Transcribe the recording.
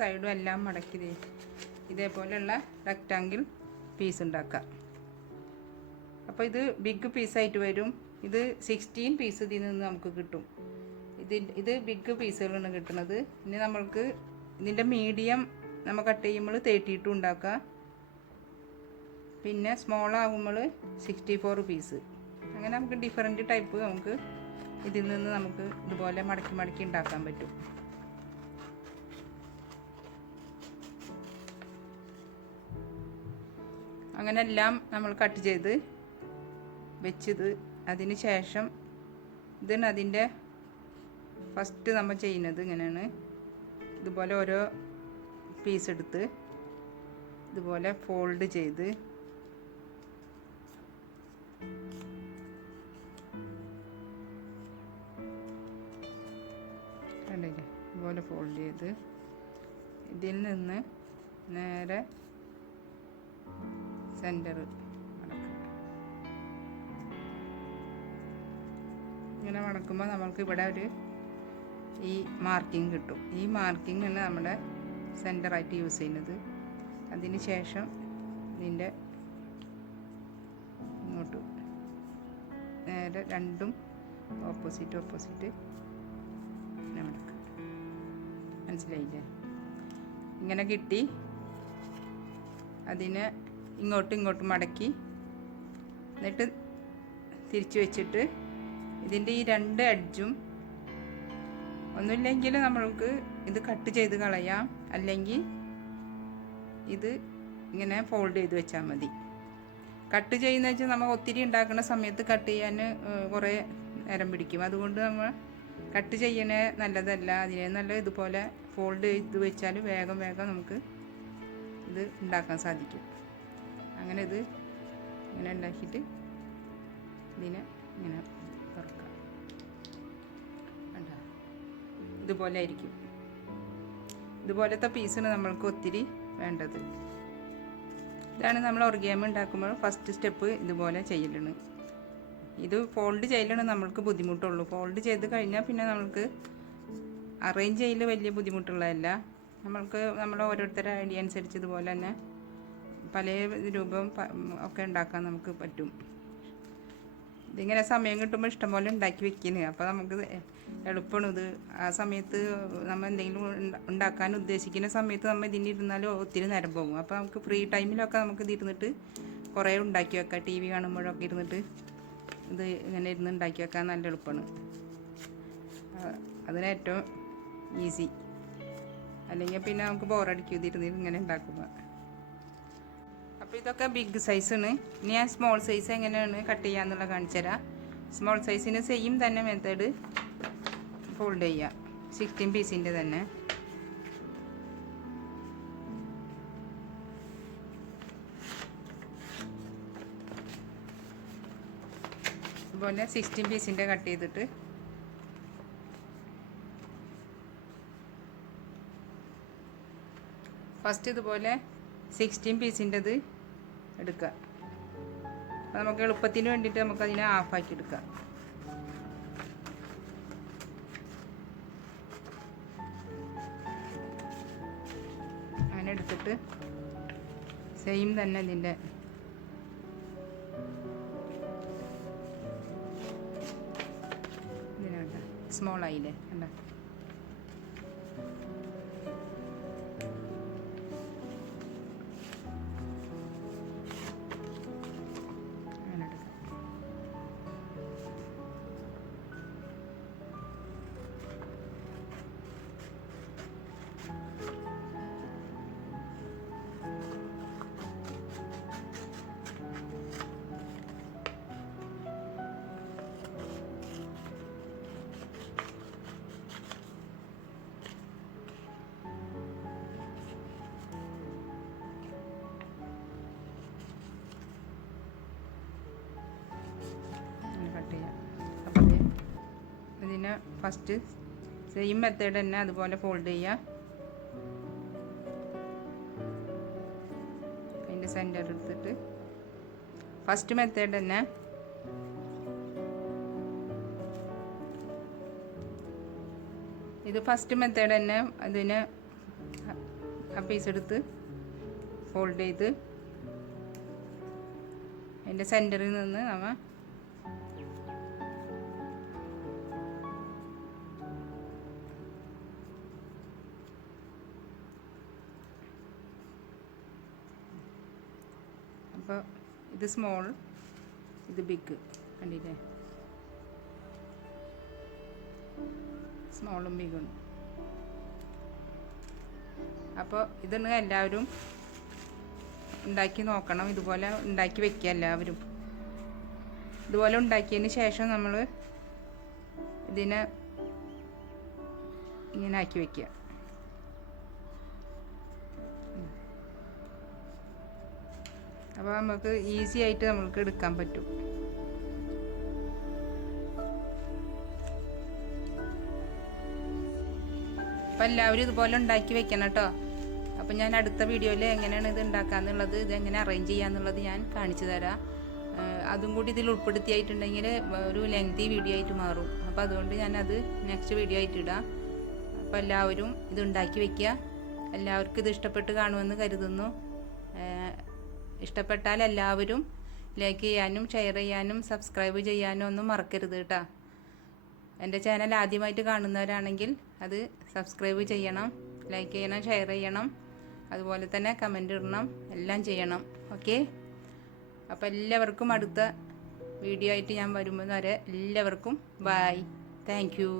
സൈഡും എല്ലാം മടക്കി ഇതേപോലെയുള്ള റെക്റ്റാങ്കിൾ പീസ് ഉണ്ടാക്കാം. അപ്പോൾ ഇത് ബിഗ് പീസായിട്ട് വരും. ഇത് 16 പീസ് ഇതിൽ നിന്ന് നമുക്ക് കിട്ടും. ഇത് ബിഗ് പീസുകളാണ് കിട്ടുന്നത്. ഇനി നമ്മൾക്ക് ഇതിൻ്റെ മീഡിയം നമ്മൾ കട്ട് ചെയ്യുമ്പോൾ 32 ഉണ്ടാക്കുക. പിന്നെ സ്മോൾ ആകുമ്പോൾ 64 പീസ്. അങ്ങനെ നമുക്ക് ഡിഫറെൻറ്റ് ടൈപ്പ് നമുക്ക് ഇതിൽ നിന്ന് നമുക്ക് ഇതുപോലെ മടക്കി മടക്കി ഉണ്ടാക്കാൻ പറ്റും. അങ്ങനെ എല്ലാം നമ്മൾ കട്ട് ചെയ്ത് വെച്ചത് അതിന് ശേഷം ഇതാണ് അതിൻ്റെ ഫസ്റ്റ് നമ്മൾ ചെയ്യുന്നത്. ഇങ്ങനെയാണ്. ഇതുപോലെ ഓരോ പീസ് എടുത്ത് ഇതുപോലെ ഫോൾഡ് ചെയ്ത് കണ്ടില്ലേ, ഇതുപോലെ ഫോൾഡ് ചെയ്ത് ഇതിൽ നിന്ന് നേരെ സെൻറ്റർ മടക്കുക. ഇങ്ങനെ മടക്കുമ്പോൾ നമ്മൾക്ക് ഇവിടെ ഒരു ഈ മാർക്കിങ് കിട്ടും. ഈ മാർക്കിങ് ആണ് നമ്മുടെ സെൻറ്ററായിട്ട് യൂസ് ചെയ്യുന്നത്. അതിന് ശേഷം ഇതിൻ്റെ ഇങ്ങോട്ട് നേരെ രണ്ടും ഓപ്പോസിറ്റ് മടക്കുക. മനസ്സിലായില്ലേ? ഇങ്ങനെ കിട്ടി. അതിനെ ഇങ്ങോട്ടും മടക്കി എന്നിട്ട് തിരിച്ചു വെച്ചിട്ട് ഇതിൻ്റെ ഈ രണ്ട് എഡ്ജും ഒന്നുമില്ലെങ്കിൽ നമ്മൾക്ക് ഇത് കട്ട് ചെയ്ത് കളയാം, അല്ലെങ്കിൽ ഇത് ഇങ്ങനെ ഫോൾഡ് ചെയ്ത് വെച്ചാൽ മതി. കട്ട് ചെയ്യുന്ന വെച്ചാൽ നമ്മൾ ഒത്തിരി ഉണ്ടാക്കുന്ന സമയത്ത് കട്ട് ചെയ്യാൻ കുറേ നേരം പിടിക്കും. അതുകൊണ്ട് നമ്മൾ കട്ട് ചെയ്യണ നല്ലതല്ല. അതിനെ നല്ല ഇതുപോലെ ഫോൾഡ് ചെയ്ത് വെച്ചാൽ വേഗം നമുക്ക് ഇത് ഉണ്ടാക്കാൻ സാധിക്കും. അങ്ങനെ ഇത് ഇങ്ങനെ ഉണ്ടാക്കിയിട്ട് ഇതിനെ ഇങ്ങനെ തുറക്കാം. കണ്ടോ? ഇതുപോലെ ആയിരിക്കും. ഇതുപോലത്തെ പീസാണ് നമ്മൾക്ക് ഒത്തിരി വേണ്ടത്. ഇതാണ് നമ്മൾ ഒറിഗാമി ഉണ്ടാക്കുമ്പോൾ ഫസ്റ്റ് സ്റ്റെപ്പ് ഇതുപോലെ ചെയ്യലാണ്. ഇത് ഫോൾഡ് ചെയ്യലാണ് നമ്മൾക്ക് ബുദ്ധിമുട്ടുള്ളൂ. ഫോൾഡ് ചെയ്ത് കഴിഞ്ഞാൽ പിന്നെ നമ്മൾക്ക് അറേഞ്ച് ചെയ്യൽ വലിയ ബുദ്ധിമുട്ടുള്ളതല്ല. നമ്മൾക്ക് നമ്മൾ ഓരോരുത്തരുടെ ഐഡിയ അനുസരിച്ച് ഇതുപോലെ തന്നെ പല രൂപം ഒക്കെ ഉണ്ടാക്കാൻ നമുക്ക് പറ്റും. ഇതിങ്ങനെ സമയം കിട്ടുമ്പോൾ ഇഷ്ടംപോലെ ഉണ്ടാക്കി വെക്കുന്നത്. അപ്പോൾ നമുക്ക് എളുപ്പമാണ് ഇത്. ആ സമയത്ത് നമ്മൾ എന്തെങ്കിലും ഉണ്ടാക്കാൻ ഉദ്ദേശിക്കുന്ന സമയത്ത് നമ്മൾ ഇതിനിരുന്നാൽ ഒത്തിരി നേരം പോകും. അപ്പോൾ നമുക്ക് ഫ്രീ ടൈമിലൊക്കെ നമുക്ക് ഇതിരുന്നിട്ട് കുറേ ഉണ്ടാക്കി വെക്കാം. TV കാണുമ്പോഴൊക്കെ ഇരുന്നിട്ട് ഇത് ഇങ്ങനെ ഇരുന്ന് ഉണ്ടാക്കി വെക്കാൻ നല്ല എളുപ്പമാണ്. അതിന് ഏറ്റവും ഈസി. അല്ലെങ്കിൽ പിന്നെ നമുക്ക് ബോറടിക്കും ഇതിരുന്ന് ഇങ്ങനെ ഉണ്ടാക്കുമ്പോൾ. അപ്പോൾ ഇതൊക്കെ ബിഗ് സൈസാണ്. ഇനി ഞാൻ സ്മോൾ സൈസ് എങ്ങനെയാണ് കട്ട് ചെയ്യാന്നുള്ള കാണിച്ചു തരാം. സ്മോൾ സൈസിന് സെയിം തന്നെ മെത്തേഡ് ഫോൾഡ് ചെയ്യുക. 16 പീസിൻ്റെ തന്നെ അതുപോലെ 16 പീസിൻ്റെ കട്ട് ചെയ്തിട്ട് ഫസ്റ്റ് ഇതുപോലെ 16 പീസിൻ്റെത് എടുക്കുക. അപ്പോൾ നമുക്ക് എളുപ്പത്തിന് വേണ്ടിയിട്ട് നമുക്കതിനെ ഹാഫാക്കി എടുക്കാം. അങ്ങനെ എടുത്തിട്ട് സെയിം തന്നെ ഇതിൻ്റെ ഇതിനുണ്ട് സ്മോൾ ആയില്ലേ കണ്ട. ഇതിനെ ഫസ്റ്റ് സെയിം മെത്തേഡ് തന്നെ അതുപോലെ ഫോൾഡ് ചെയ്യുക. അതിൻ്റെ സെൻറ്റർ എടുത്തിട്ട് ഫസ്റ്റ് മെത്തേഡ് തന്നെ ഇത് ഫസ്റ്റ് മെത്തേഡ് തന്നെ അതിനെ ആ പീസ് എടുത്ത് ഫോൾഡ് ചെയ്ത് അതിൻ്റെ സെൻറ്ററിൽ നിന്ന് നമ്മൾ അപ്പോൾ ഇത് സ്മോൾ, ഇത് ബിഗ്, കണ്ടില്ലേ? സ്മോളും ബിഗും. അപ്പോൾ ഇതൊന്ന് എല്ലാവരും ഉണ്ടാക്കി നോക്കണം. ഇതുപോലെ ഉണ്ടാക്കി വെക്കുക എല്ലാവരും. ഇതുപോലെ ഉണ്ടാക്കിയതിന് ശേഷം നമ്മൾ ഇതിനെ ഇങ്ങനെ ആക്കി വെക്കുക. അപ്പോൾ നമുക്ക് ഈസി ആയിട്ട് നമുക്ക് എടുക്കാൻ പറ്റും. അപ്പോൾ എല്ലാവരും ഇതുപോലെ ഉണ്ടാക്കി വെക്കണം കേട്ടോ. അപ്പോൾ ഞാൻ അടുത്ത വീഡിയോയിൽ എങ്ങനെയാണ് ഇത് ഉണ്ടാക്കാന്നുള്ളത്, ഇത് എങ്ങനെ അറേഞ്ച് ചെയ്യാന്നുള്ളത് ഞാൻ കാണിച്ചു തരാം. അതും കൂടി ഇതിൽ ഉൾപ്പെടുത്തിയായിട്ടുണ്ടെങ്കിൽ ഒരു ലെങ്തി വീഡിയോ ആയിട്ട് മാറും. അപ്പോൾ അതുകൊണ്ട് ഞാനത് നെക്സ്റ്റ് വീഡിയോ ആയിട്ട് ഇടാം. അപ്പോൾ എല്ലാവരും ഇത് ഉണ്ടാക്കി വെക്കുക. എല്ലാവർക്കും ഇത് ഇഷ്ടപ്പെട്ട് കാണുമെന്ന് കരുതുന്നു. ഇഷ്ടപ്പെട്ടാൽ എല്ലാവരും ലൈക്ക് ചെയ്യാനും ഷെയർ ചെയ്യാനും സബ്സ്ക്രൈബ് ചെയ്യാനും ഒന്നും മറക്കരുത് കേട്ടോ. എൻ്റെ ചാനൽ ആദ്യമായിട്ട് കാണുന്നവരാണെങ്കിൽ അത് സബ്സ്ക്രൈബ് ചെയ്യണം, ലൈക്ക് ചെയ്യണം, ഷെയർ ചെയ്യണം, അതുപോലെ തന്നെ കമൻ്റ് ഇടണം, എല്ലാം ചെയ്യണം. ഓക്കെ. അപ്പോൾ എല്ലാവർക്കും അടുത്ത വീഡിയോ ആയിട്ട് ഞാൻ വരുമ്പോൾ വരെ എല്ലാവർക്കും ബൈ. Thank you.